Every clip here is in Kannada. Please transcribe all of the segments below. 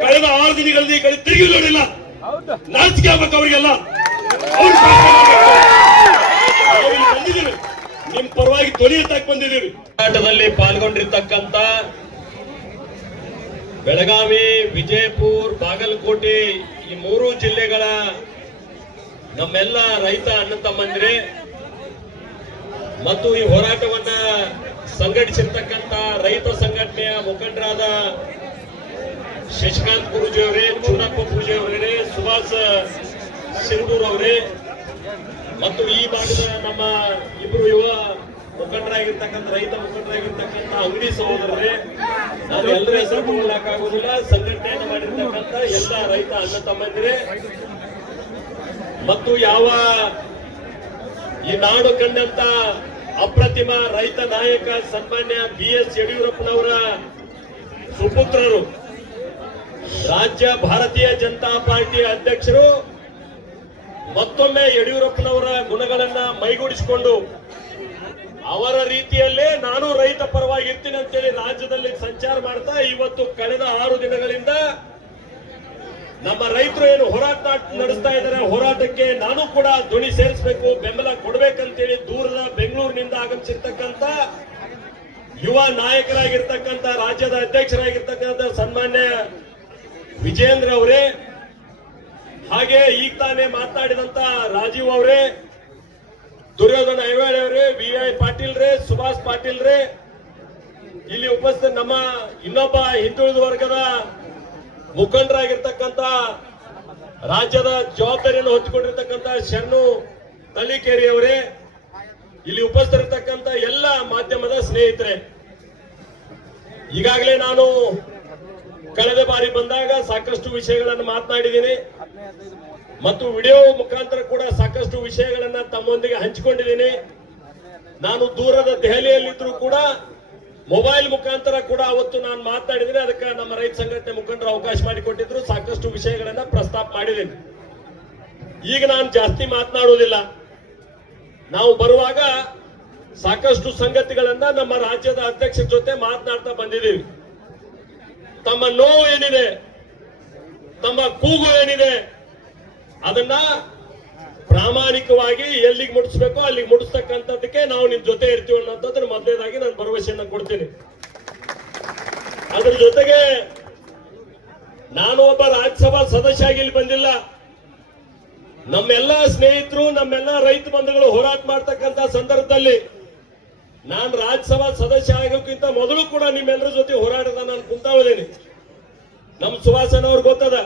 ಕಳೆದ ಆರು ದಿನಗಳಲ್ಲಿ ಈ ಕಡೆ ತಿರುಗಿ ನೋಡಿಲ್ಲ. ಹೌದು. ನಾಚಿಕೆ ಆಗ್ಬೇಕು ಅವರಿಗೆಲ್ಲ. ಬಂದಿದ್ದೀವಿ. ನಿಮ್ ಪರವಾಗಿ ಧ್ವನಿ ಎತ್ತಾಕ್ ಬಂದಿದ್ದೀವಿ. ಹೋರಾಟದಲ್ಲಿ ಪಾಲ್ಗೊಂಡಿರ್ತಕ್ಕಂತ ಬೆಳಗಾವಿ ವಿಜಯಪುರ ಬಾಗಲಕೋಟೆ ಈ ಮೂರು ಜಿಲ್ಲೆಗಳ ನಮ್ಮೆಲ್ಲ ರೈತ ಅಣ್ಣ ತಮ್ಮಂದ್ರೆ ಮತ್ತು ಈ ಹೋರಾಟವನ್ನ ಸಂಘಟಿಸಿರ್ತಕ್ಕಂತ ರೈತ ಸಂಘಟನೆಯ ಮುಖಂಡರಾದ ಶಶಿಕಾಂತ್ ಗುರುಜಿ ಅವರೇ ಚೂನಪ್ಪ ಪೂಜೆ ಅವರೇ ಸುಭಾಷ್ ಸಿಂಗೂರ್ ಅವರೇ. ಮತ್ತು ಈ ಭಾಗದ ನಮ್ಮ ಇಬ್ಬರು ಯುವ ಮುಖಂಡರಾಗಿರ್ತಕ್ಕಂಥ, ರೈತ ಮುಖಂಡರಾಗಿರ್ತಕ್ಕಂಥ ಅಂಗಡಿ ಸಹೋದರರೇ ನಾನು ಎಲ್ಲರ ಹೆಸರು ತಗೊಳ್ಳಕ್ಕಾಗೋದಿಲ್ಲ ಸಂಘಟನೆಯನ್ನು ಮಾಡಿರ್ತಕ್ಕಂಥ ಎಲ್ಲ ರೈತ ಅಣ್ಣ ತಮ್ಮಂದಿರೇ. ಮತ್ತು ಯಾವ ಈ ನಾಡು ಕಂಡಂತ ಅಪ್ರತಿಮ ರೈತ ನಾಯಕ ಸನ್ಮಾನ್ಯ ಬಿ ಎಸ್ ಯಡಿಯೂರಪ್ಪನವರ ಸುಪುತ್ರರು ರಾಜ್ಯ ಭಾರತೀಯ ಜನತಾ ಪಾರ್ಟಿ ಅಧ್ಯಕ್ಷರು ಮತ್ತೊಮ್ಮೆ ಯಡಿಯೂರಪ್ಪನವರ ಗುಣಗಳನ್ನ ಮೈಗೂಡಿಸಿಕೊಂಡು ಅವರ ರೀತಿಯಲ್ಲೇ ನಾನು ರೈತ ಪರವಾಗಿ ಇರ್ತೀನಿ ಅಂತೇಳಿ ರಾಜ್ಯದಲ್ಲಿ ಸಂಚಾರ ಮಾಡ್ತಾ ಇವತ್ತು ಕಳೆದ ಆರು ದಿನಗಳಿಂದ ನಮ್ಮ ರೈತರು ಏನು ಹೋರಾಟ ನಡೆಸ್ತಾ ಇದ್ದಾರೆ, ಹೋರಾಟಕ್ಕೆ ನಾನು ಕೂಡ ಧ್ವನಿ ಸೇರಿಸಬೇಕು, ಬೆಂಬಲ ಕೊಡ್ಬೇಕಂತೇಳಿ ದೂರದ ಬೆಂಗಳೂರಿನಿಂದ ಆಗಮಿಸಿರ್ತಕ್ಕಂಥ ಯುವ ನಾಯಕರಾಗಿರ್ತಕ್ಕಂಥ ರಾಜ್ಯದ ಅಧ್ಯಕ್ಷರಾಗಿರ್ತಕ್ಕಂಥ ಸನ್ಮಾನ್ಯ ವಿಜೇಂದ್ರ ಅವರೇ, ಹಾಗೆ ಈಗ ತಾನೇ ಮಾತನಾಡಿದಂತ ರಾಜೀವ್ ಅವರೇ, ದುರ್ಯೋಧನ ಐವಾಳೆ ಅವರೇ ವಿ ಐ ಪಾಟೀಲ್ ರೇ, ಸುಭಾಷ್ ಪಾಟೀಲ್ ರೇ, ಇಲ್ಲಿ ಉಪಸ್ಥಿತ ನಮ್ಮ ಇನ್ನೊಬ್ಬ ಹಿಂದುಳಿದ ವರ್ಗದ ಮುಖಂಡರಾಗಿರ್ತಕ್ಕಂತ ರಾಜ್ಯದ ಜವಾಬ್ದಾರಿಯನ್ನು ಹೊತ್ತುಕೊಂಡಿರ್ತಕ್ಕಂತ ಶರಣು ತಳ್ಳಿಕೇರಿ ಅವರೇ, ಇಲ್ಲಿ ಉಪಸ್ಥಿತರಿರ್ತಕ್ಕಂತ ಎಲ್ಲ ಮಾಧ್ಯಮದ ಸ್ನೇಹಿತರೆ, ಈಗಾಗಲೇ ನಾನು ಕಳೆದ ಬಾರಿ ಬಂದಾಗ ಸಾಕಷ್ಟು ವಿಷಯಗಳನ್ನು ಮಾತನಾಡಿದ್ದೀನಿ. ಮತ್ತು ವಿಡಿಯೋ ಮುಖಾಂತರ ಕೂಡ ಸಾಕಷ್ಟು ವಿಷಯಗಳನ್ನ ತಮ್ಮೊಂದಿಗೆ ಹಂಚಿಕೊಂಡಿದ್ದೀನಿ. ನಾನು ದೂರದ ದೆಹಲಿಯಲ್ಲಿದ್ದರೂ ಕೂಡ ಮೊಬೈಲ್ ಮುಖಾಂತರ ಕೂಡ ಅವತ್ತು ನಾನು ಮಾತನಾಡಿದ್ದೀನಿ. ಅದಕ್ಕೆ ನಮ್ಮ ರೈತ ಸಂಘಟನೆ ಮುಖಂಡರು ಅವಕಾಶ ಮಾಡಿಕೊಟ್ಟಿದ್ರು. ಸಾಕಷ್ಟು ವಿಷಯಗಳನ್ನ ಪ್ರಸ್ತಾಪ ಮಾಡಿದ್ದೀನಿ. ಈಗ ನಾನು ಜಾಸ್ತಿ ಮಾತನಾಡುವುದಿಲ್ಲ. ನಾವು ಬರುವಾಗ ಸಾಕಷ್ಟು ಸಂಗತಿಗಳನ್ನ ನಮ್ಮ ರಾಜ್ಯದ ಅಧ್ಯಕ್ಷರ ಜೊತೆ ಮಾತನಾಡ್ತಾ ಬಂದಿದ್ದೀವಿ. ತಮ್ಮ ನೋವು ಏನಿದೆ, ತಮ್ಮ ಕೂಗು ಏನಿದೆ, ಅದನ್ನ ಪ್ರಾಮಾಣಿಕವಾಗಿ ಎಲ್ಲಿಗೆ ಮುಟ್ಟಿಸ್ಬೇಕೋ ಅಲ್ಲಿಗೆ ಮುಡಿಸ್ತಕ್ಕಂಥದ್ದಕ್ಕೆ ನಾವು ನಿಮ್ ಜೊತೆ ಇರ್ತೀವಿ ಅನ್ನೋದ್ರ ಮೊದಲನೇದಾಗಿ ನಾನು ಭರವಸೆಯನ್ನ ಕೊಡ್ತೀನಿ. ಅದ್ರ ಜೊತೆಗೆ ನಾನು ಒಬ್ಬ ರಾಜ್ಯಸಭಾ ಸದಸ್ಯ ಆಗಿ ಇಲ್ಲಿ ಬಂದಿಲ್ಲ. ನಮ್ಮೆಲ್ಲ ಸ್ನೇಹಿತರು, ನಮ್ಮೆಲ್ಲ ರೈತ ಬಂಧುಗಳು ಹೋರಾಟ ಮಾಡ್ತಕ್ಕಂಥ ಸಂದರ್ಭದಲ್ಲಿ ನಾನು ರಾಜ್ಯಸಭಾ ಸದಸ್ಯ ಆಗೋಕ್ಕಿಂತ ಮೊದಲು ಕೂಡ ನಿಮ್ಮೆಲ್ಲರ ಜೊತೆ ಹೋರಾಟದ ನಾನು ಕುಂತಾವದೇನೆ ನಮ್ ಸುಭಾಷನ್ ಅವ್ರಿಗೆ ಗೊತ್ತದ?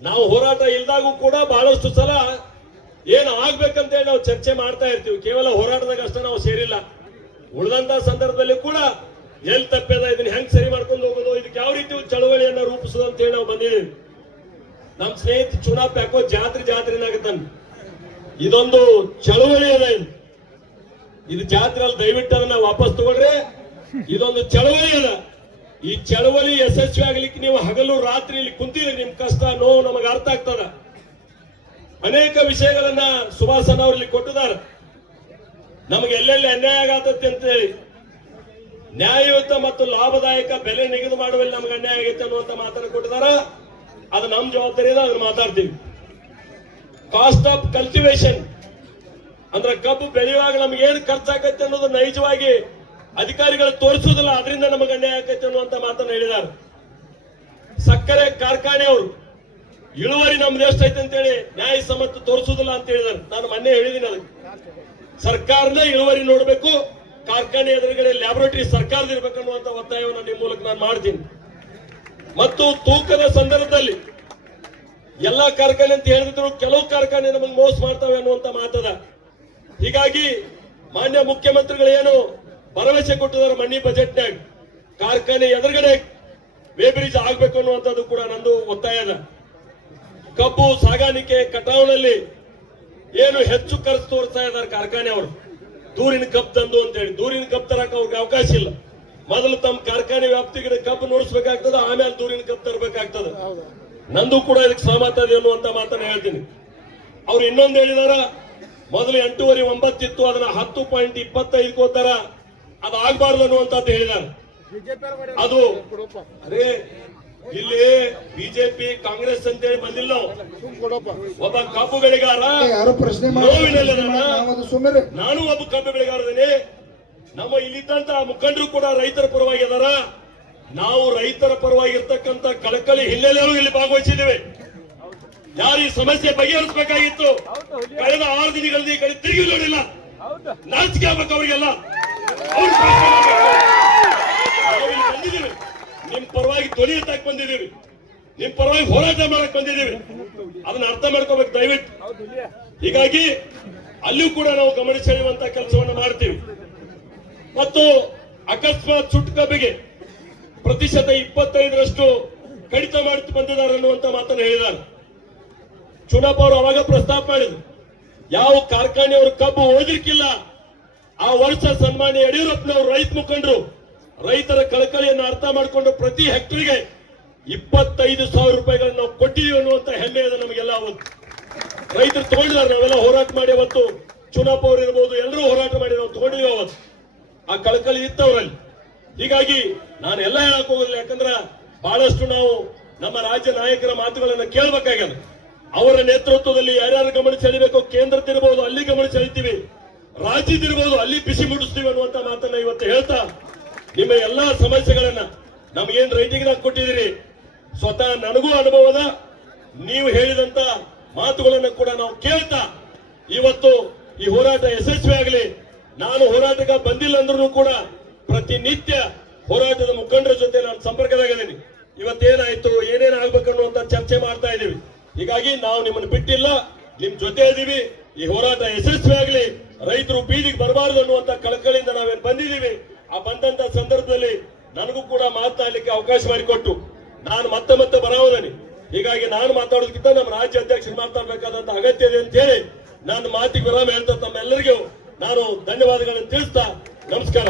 ನಾವು ಹೋರಾಟ ಇಲ್ದಾಗೂ ಕೂಡ ಬಹಳಷ್ಟು ಸಲ ಏನು ಆಗ್ಬೇಕಂತೇಳಿ ನಾವು ಚರ್ಚೆ ಮಾಡ್ತಾ ಇರ್ತೀವಿ. ಕೇವಲ ಹೋರಾಟದಾಗ ಅಷ್ಟೇ ನಾವು ಸೇರಿಲ್ಲ. ಉಳಿದಂತ ಸಂದರ್ಭದಲ್ಲಿ ಕೂಡ ಎಲ್ಲಿ ತಪ್ಪದ ಇದನ್ನ ಹೆಂಗ್ ಸರಿ ಮಾಡ್ಕೊಂಡು ಹೋಗೋದು ಇದಕ್ಕೆ ಯಾವ ರೀತಿ ಚಳವಳಿಯನ್ನ ರೂಪಿಸೋದು ಅಂತ ಹೇಳಿ ನಾವು ಬಂದಿದ್ದೀವಿ ನಮ್ಮ ಸ್ನೇಹಿತ ಚುನಾವ್ ಯಾಕೋ ಜಾತ್ರೆ ಜಾತ್ರೆನಾಗತ್ತಾನ ಇದೊಂದು ಚಳವಳಿ ಅದ ಇದು ಇದು ಜಾತ್ರೆ ಅಲ್ಲಿ ದಯವಿಟ್ಟು ಅದನ್ನ ವಾಪಸ್ ತಗೊಳ್ರಿ ಇದೊಂದು ಚಳವಳಿ ಅದ. ಈ ಚಳವಳಿ ಯಶಸ್ವಿ ಆಗ್ಲಿಕ್ಕೆ ನೀವು ಹಗಲು ರಾತ್ರಿ ಇಲ್ಲಿ ಕುಂತೀರಿ, ನಿಮ್ ಕಷ್ಟ, ನೋವು ನಮಗೆ ಅರ್ಥ ಆಗ್ತದ. ಅನೇಕ ವಿಷಯಗಳನ್ನ ಸುಭಾಸನ್ ಅವ್ರಲ್ಲಿ ಕೊಟ್ಟಿದ್ದಾರೆ. ನಮಗೆ ಎಲ್ಲೆಲ್ಲಿ ಅನ್ಯಾಯ ಆಗತ್ತೈತಿ ಅಂತೇಳಿ. ನ್ಯಾಯಯುತ ಮತ್ತು ಲಾಭದಾಯಕ ಬೆಲೆ ನಿಗದಿ ಮಾಡುವಲ್ಲಿ ನಮ್ಗೆ ಅನ್ಯಾಯ ಆಗೈತೆ ಅನ್ನುವಂತ ಮಾತನ್ನ ಕೊಟ್ಟಿದಾರ. ಅದು ನಮ್ ಜವಾಬ್ದಾರಿ ಅದ ಅದನ್ನ ಮಾತಾಡ್ತೀವಿ. ಕಾಸ್ಟ್ ಆಫ್ ಕಲ್ಟಿವೇಶನ್ ಅಂದ್ರೆ ಕಬ್ಬು ಬೆಳೆಯುವಾಗ ನಮ್ಗೆ ಏನು ಖರ್ಚಾಗತ್ತೆ ಅನ್ನೋದು ನೈಜವಾಗಿ ಅಧಿಕಾರಿಗಳು ತೋರಿಸುವುದಿಲ್ಲ ಅದರಿಂದ ನಮಗೆ ಅನ್ಯಾಯ ಆಗತ್ತೆ ಅನ್ನುವಂತ ಮಾತನ್ನ ಹೇಳಿದ್ದಾರೆ. ಸಕ್ಕರೆ ಕಾರ್ಖಾನೆಯವರು ಇಳುವರಿ ನಮ್ದು ಎಷ್ಟೈತೆ ಅಂತೇಳಿ ನ್ಯಾಯ ಸಮ್ಮತ ತೋರಿಸುವುದಿಲ್ಲ ಅಂತ ಹೇಳಿದ್ದಾರೆ. ನಾನು ಮೊನ್ನೆ ಹೇಳಿದೀನಿ ಅದಕ್ಕೆ. ಸರ್ಕಾರನ ಇಳುವರಿ ನೋಡಬೇಕು, ಕಾರ್ಖಾನೆ ಎದುರುಗಡೆ ಲ್ಯಾಬೊರೇಟರಿ ಸರ್ಕಾರದ ಅನ್ನುವಂತ ಒತ್ತಾಯವನ್ನು ನಿಮ್ಮ ಮೂಲಕ ನಾನು ಮಾಡ್ತೀನಿ. ಮತ್ತು ತೂಕದ ಸಂದರ್ಭದಲ್ಲಿ ಎಲ್ಲಾ ಕಾರ್ಖಾನೆ ಅಂತ ಹೇಳಿದ್ರು, ಕೆಲವು ಕಾರ್ಖಾನೆ ನಮಗೆ ಮೋಸ ಮಾಡ್ತವೆ ಅನ್ನುವಂತ ಮಾತದ ಹೀಗಾಗಿ ಮಾನ್ಯ ಮುಖ್ಯಮಂತ್ರಿಗಳು ಏನು ಭರವಸೆ ಕೊಟ್ಟಿದ್ದಾರೆ ಮಣ್ಣಿ ಬಜೆಟ್ನಾಗ ಕಾರ್ಖಾನೆ ಎದುರುಗಡೆ ವೇ ಬ್ರಿಡ್ಜ್ ಆಗ್ಬೇಕು ಅನ್ನುವಂಥದ್ದು ಕೂಡ ನಂದು ಒತ್ತಾಯ ಅದ. ಕಬ್ಬು ಸಾಗಾಣಿಕೆ ಕಟಾವ್ನಲ್ಲಿ ಏನು ಹೆಚ್ಚು ಖರ್ಚು ತೋರಿಸ್ತಾ ಇದ್ದಾರೆ ಕಾರ್ಖಾನೆ ಅವರು. ದೂರಿನ ಕಬ್ಬು ತಂದು ಅಂತ ಹೇಳಿ ದೂರಿನ ಕಬ್ ತರಕ ಅವ್ರಿಗೆ ಅವಕಾಶ ಇಲ್ಲ. ಮೊದಲು ತಮ್ಮ ಕಾರ್ಖಾನೆ ವ್ಯಾಪ್ತಿಗೆ ಕಬ್ಬು ನೋಡಿಸ್ಬೇಕಾಗ್ತದ ಆಮೇಲೆ ದೂರಿನ ಕಬ್ ತರಬೇಕಾಗ್ತದ. ನಂದು ಕೂಡ ಇದಕ್ಕೆ ಸಹಮತ ಇದೆ ಅನ್ನುವಂತ ಮಾತನ್ನ ಹೇಳ್ತೀನಿ. ಅವ್ರು ಇನ್ನೊಂದು ಹೇಳಿದಾರ ಮೊದಲು ಎಂಟೂವರೆ ಒಂಬತ್ತಿತ್ತು ಅದನ್ನ ಹತ್ತು ಪಾಯಿಂಟ್ ಇಪ್ಪತ್ತೈದು ಕೋತಾರ ಅದು ಆಗ್ಬಾರ್ದು ಅನ್ನುವಂಥದ್ದು ಹೇಳಿದ್ದಾರೆ. ಅದು ಅದೇ ಇಲ್ಲಿ ಬಿಜೆಪಿ ಕಾಂಗ್ರೆಸ್ ಅಂತ ಹೇಳಿ ಬಂದಿಲ್ಲ ನಾವು. ಒಬ್ಬ ಕಬ್ಬು ಬೆಳೆಗಾರ ನಾನು ಒಬ್ಬ ಕಬ್ಬು ಬೆಳೆಗಾರದೇನೆ ನಮ್ಮ ಇಲ್ಲಿದ್ದಂತ ಮುಖಂಡರು ಕೂಡ ರೈತರ ಪರವಾಗಿ ಅದಾರ. ನಾವು ರೈತರ ಪರವಾಗಿ ಇರ್ತಕ್ಕಂತ ಕಳಕಳಿ ಹಿನ್ನೆಲೆಯಲ್ಲೂ ಇಲ್ಲಿ ಭಾಗವಹಿಸಿದ್ದೇವೆ. ಯಾರು ಈ ಸಮಸ್ಯೆ ಬಗೆಹರಿಸಬೇಕಾಗಿತ್ತು? ಕಳೆದ ಆರು ದಿನಗಳಲ್ಲಿ ಕಡೆ ತಿರುಗಿ ನೋಡಿಲ್ಲ. ನಾಚಿಕೆ ಆಗ್ಬೇಕು ಅವರಿಗೆಲ್ಲ. ಬಂದಿದ್ದೀವಿ. ನಿಮ್ ಪರವಾಗಿ ಧ್ವನಿ ಎತ್ತಕ್ ಬಂದಿದ್ದೀವಿ. ನಿಮ್ ಪರವಾಗಿ ಹೋರಾಟ ಮಾಡಕ್ ಬಂದಿದ್ದೀವಿ. ಅದನ್ನ ಅರ್ಥ ಮಾಡ್ಕೋಬೇಕು ದಯವಿಟ್ಟು. ಹೀಗಾಗಿ ಅಲ್ಲಿಯೂ ಕೂಡ ನಾವು ಗಮನ ಸೆಳೆಯುವಂತ ಕೆಲಸವನ್ನು ಮಾಡ್ತೀವಿ. ಮತ್ತು ಅಕಸ್ಮಾತ್ ಸುಟ್ಟು ಕಬ್ಬಿಗೆ ಪ್ರತಿಶತ ಇಪ್ಪತ್ತೈದರಷ್ಟು ಕಡಿತ ಮಾಡಿ ಬಂದಿದ್ದಾರೆ ಅನ್ನುವಂತ ಮಾತನ್ನು ಹೇಳಿದ್ದಾರೆ. ಚುನಾಪ್ ಅವರು ಅವಾಗ ಪ್ರಸ್ತಾಪ ಮಾಡಿದ್ರು. ಯಾವ ಕಾರ್ಖಾನೆಯವರು ಕಬ್ಬು ಓದಿರ್ಕಿಲ್ಲ ಆ ವರ್ಷ ಸನ್ಮಾನ್ಯ ಯಡಿಯೂರಪ್ಪನವರು ರೈತ ಮುಖಂಡರು, ರೈತರ ಕಳಕಳಿಯನ್ನು ಅರ್ಥ ಮಾಡಿಕೊಂಡು ಪ್ರತಿ ಹೆಕ್ಟರ್ಗೆ ಇಪ್ಪತ್ತೈದು ಸಾವಿರ ರೂಪಾಯಿಗಳನ್ನು ನಾವು ಕೊಟ್ಟಿದ್ದೀವಿ ಅನ್ನುವಂತ ಹೆಮ್ಮೆ ಇದೆ ನಮಗೆಲ್ಲ ಅವತ್ತು. ರೈತರು ತಗೊಂಡಿದ್ದಾರೆ, ನಾವೆಲ್ಲ ಹೋರಾಟ ಮಾಡಿ ಅವತ್ತು. ಚುನಾಪ್ ಅವರು ಇರ್ಬೋದು, ಎಲ್ಲರೂ ಹೋರಾಟ ಮಾಡಿ ನಾವು ತಗೊಂಡಿದ್ದೀವಿ ಅವತ್ತು. ಆ ಕಳಕಳಿ ಇತ್ತವರಲ್ಲಿ. ಹೀಗಾಗಿ ನಾನು ಎಲ್ಲ ಹೇಳಕ್ ಹೋಗೋದಿಲ್ಲ, ಯಾಕಂದ್ರ ಬಹಳಷ್ಟು ನಾವು ನಮ್ಮ ರಾಜ್ಯ ನಾಯಕರ ಮಾತುಗಳನ್ನು ಕೇಳಬೇಕಾಗ್ಯದ. ಅವರ ನೇತೃತ್ವದಲ್ಲಿ ಯಾರ್ಯಾರು ಗಮನ ಸೆಳಿಬೇಕು ಕೇಂದ್ರದಿರಬಹುದು ಅಲ್ಲಿ ಗಮನ ಸೆಳಿತೀವಿ ರಾಜ್ಯದಿರಬಹುದು ಅಲ್ಲಿ ಬಿಸಿ ಮುಟ್ಟಿಸ್ತೀವಿ ಅನ್ನುವಂತ ಮಾತನ್ನ ಇವತ್ತು ಹೇಳ್ತಾ, ನಿಮ್ಮ ಎಲ್ಲಾ ಸಮಸ್ಯೆಗಳನ್ನ ನಮಗೇನ್ ರೈಟಿಂಗ್ ಕೊಟ್ಟಿದ್ದೀರಿ? ಸ್ವತಃ ನನಗೂ ಅನುಭವದ, ನೀವು ಹೇಳಿದಂತ ಮಾತುಗಳನ್ನ ಕೂಡ ನಾವು ಕೇಳ್ತಾ, ಇವತ್ತು ಈ ಹೋರಾಟ ಯಶಸ್ವಿ ಆಗಲಿ. ನಾನು ಹೋರಾಟಕ್ಕೆ ಬಂದಿಲ್ಲ ಅಂದ್ರೂ ಕೂಡ ಪ್ರತಿನಿತ್ಯ ಹೋರಾಟದ ಮುಖಂಡರ ಜೊತೆ ನಾನು ಸಂಪರ್ಕದಾಗಿದ್ದೀನಿ. ಇವತ್ತೇನಾಯ್ತು, ಏನೇನು ಆಗ್ಬೇಕು ಅನ್ನುವಂತ ಚರ್ಚೆ ಮಾಡ್ತಾ ಇದೀವಿ ಹೀಗಾಗಿ ನಾವು ನಿಮ್ಮನ್ನು ಬಿಟ್ಟಿಲ್ಲ, ನಿಮ್ ಜೊತೆ ಇದೀವಿ ಈ ಹೋರಾಟ ಯಶಸ್ವಿ ಆಗಲಿ. ರೈತರು ಬೀದಿಗೆ ಬರಬಾರದು ಅನ್ನುವಂತ ಕಳಕಳಿಯಿಂದ ನಾವೇನು ಬಂದಿದ್ದೀವಿ. ಆ ಬಂದಂತ ಸಂದರ್ಭದಲ್ಲಿ ನನಗೂ ಕೂಡ ಮಾತನಾಡಲಿಕ್ಕೆ ಅವಕಾಶ ಮಾಡಿಕೊಟ್ಟು ನಾನು ಮತ್ತೆ ಮತ್ತೆ ಬರಾವದನಿ ಹೀಗಾಗಿ ನಾನು ಮಾತಾಡೋದಕ್ಕಿಂತ ನಮ್ಮ ರಾಜ್ಯ ಅಧ್ಯಕ್ಷರು ಮಾತಾಡಬೇಕಾದಂತ ಅಗತ್ಯ ಇದೆ ಅಂತ ಹೇಳಿ ನನ್ನ ಮಾತಿಗೆ ವಿರಾಮ ಹೇಳ್ತಾ ತಮ್ಮೆಲ್ಲರಿಗೂ ನಾನು ಧನ್ಯವಾದಗಳನ್ನು ತಿಳಿಸ್ತಾ ನಮಸ್ಕಾರ.